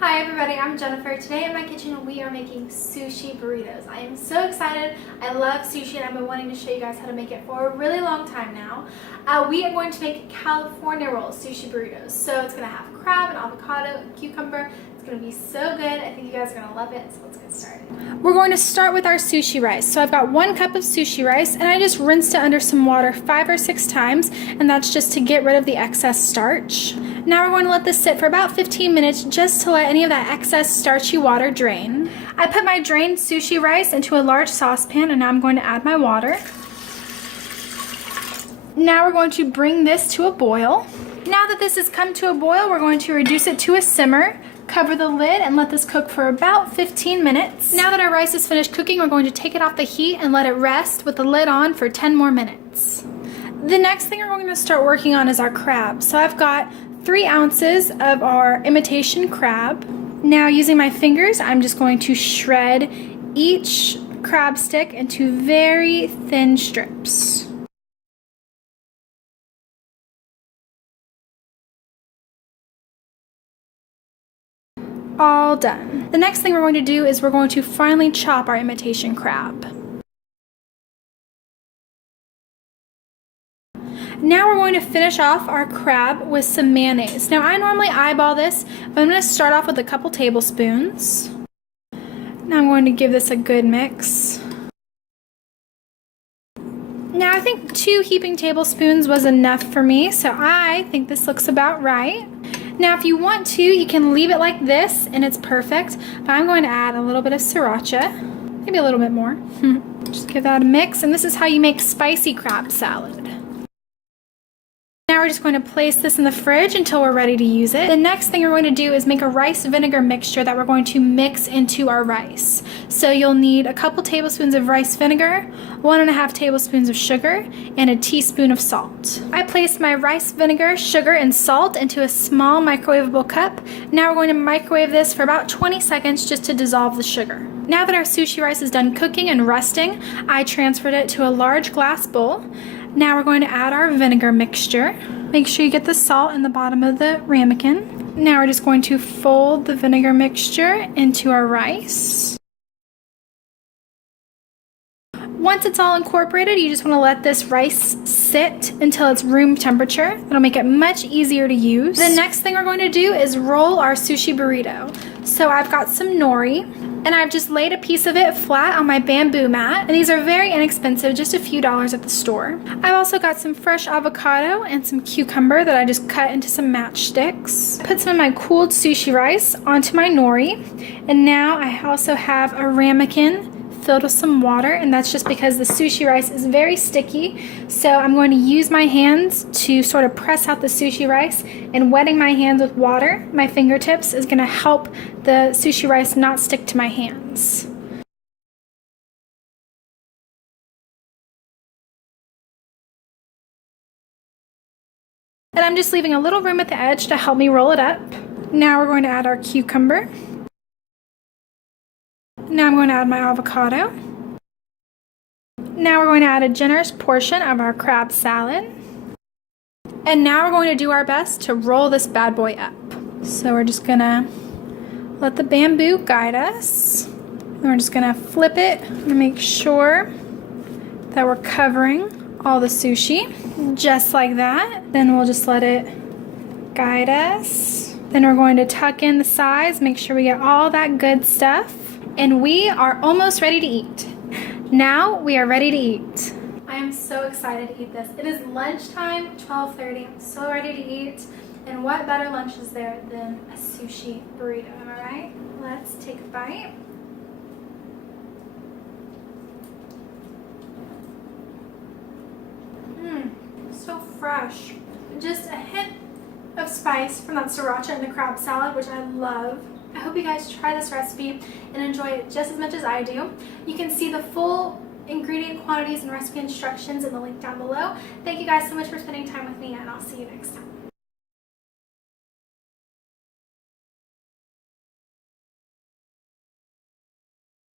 Hi everybody, I'm Jennifer. Today in my kitchen we are making sushi burritos. I am so excited. I love sushi and I've been wanting to show you guys how to make it for a really long time now. We are going to make California roll sushi burritos. So it's going to have crab and avocado and cucumber. It's going to be so good. I think you guys are going to love it. So let's get started. We're going to start with our sushi rice. So I've got 1 cup of sushi rice and I just rinsed it under some water 5 or 6 times, and that's just to get rid of the excess starch. Now we're going to let this sit for about 15 minutes just to let any of that excess starchy water drain. I put my drained sushi rice into a large saucepan and now I'm going to add my water. Now we're going to bring this to a boil. Now that this has come to a boil, we're going to reduce it to a simmer, cover the lid, and let this cook for about 15 minutes. Now that our rice is finished cooking, we're going to take it off the heat and let it rest with the lid on for 10 more minutes. The next thing we're going to start working on is our crab. So I've got 3 ounces of our imitation crab. Now using my fingers, I'm just going to shred each crab stick into very thin strips. All done. The next thing we're going to do is we're going to finely chop our imitation crab. Now we're going to finish off our crab with some mayonnaise. Now I normally eyeball this, but I'm going to start off with a couple tablespoons. Now I'm going to give this a good mix. Now I think 2 heaping tablespoons was enough for me, so I think this looks about right. Now if you want to, you can leave it like this and it's perfect, but I'm going to add a little bit of sriracha, maybe a little bit more. Just give that a mix, and this is how you make spicy crab salad. Now we're just going to place this in the fridge until we're ready to use it. The next thing we're going to do is make a rice vinegar mixture that we're going to mix into our rice. So you'll need a couple tablespoons of rice vinegar, 1.5 tablespoons of sugar, and a teaspoon of salt. I placed my rice vinegar, sugar, and salt into a small microwavable cup. Now we're going to microwave this for about 20 seconds just to dissolve the sugar. Now that our sushi rice is done cooking and resting, I transferred it to a large glass bowl. Now we're going to add our vinegar mixture. Make sure you get the salt in the bottom of the ramekin. Now we're just going to fold the vinegar mixture into our rice. Once it's all incorporated, you just want to let this rice sit until it's room temperature. It'll make it much easier to use. The next thing we're going to do is roll our sushi burrito. So I've got some nori, and I've just laid a piece of it flat on my bamboo mat, and these are very inexpensive, just a few dollars at the store. I've also got some fresh avocado and some cucumber that I just cut into some matchsticks. Put some of my cooled sushi rice onto my nori, and now I also have a ramekin filled with some water, and that's just because the sushi rice is very sticky, so I'm going to use my hands to sort of press out the sushi rice, and wetting my hands with water, my fingertips, is going to help the sushi rice not stick to my hands. And I'm just leaving a little room at the edge to help me roll it up. Now we're going to add our cucumber. Now I'm going to add my avocado. Now we're going to add a generous portion of our crab salad. And now we're going to do our best to roll this bad boy up. So we're just going to let the bamboo guide us. And we're just going to flip it and make sure that we're covering all the sushi, just like that. Then we'll just let it guide us. Then we're going to tuck in the sides, make sure we get all that good stuff. And we are almost ready to eat. Now we are ready to eat. I am so excited to eat this. It is lunchtime, 12:30. I'm so ready to eat. And what better lunch is there than a sushi burrito, am I right? Let's take a bite. So fresh. Just a hint of spice from that sriracha and the crab salad, which I love. I hope you guys try this recipe and enjoy it just as much as I do. You can see the full ingredient quantities and recipe instructions in the link down below. Thank you guys so much for spending time with me, and I'll see you next time.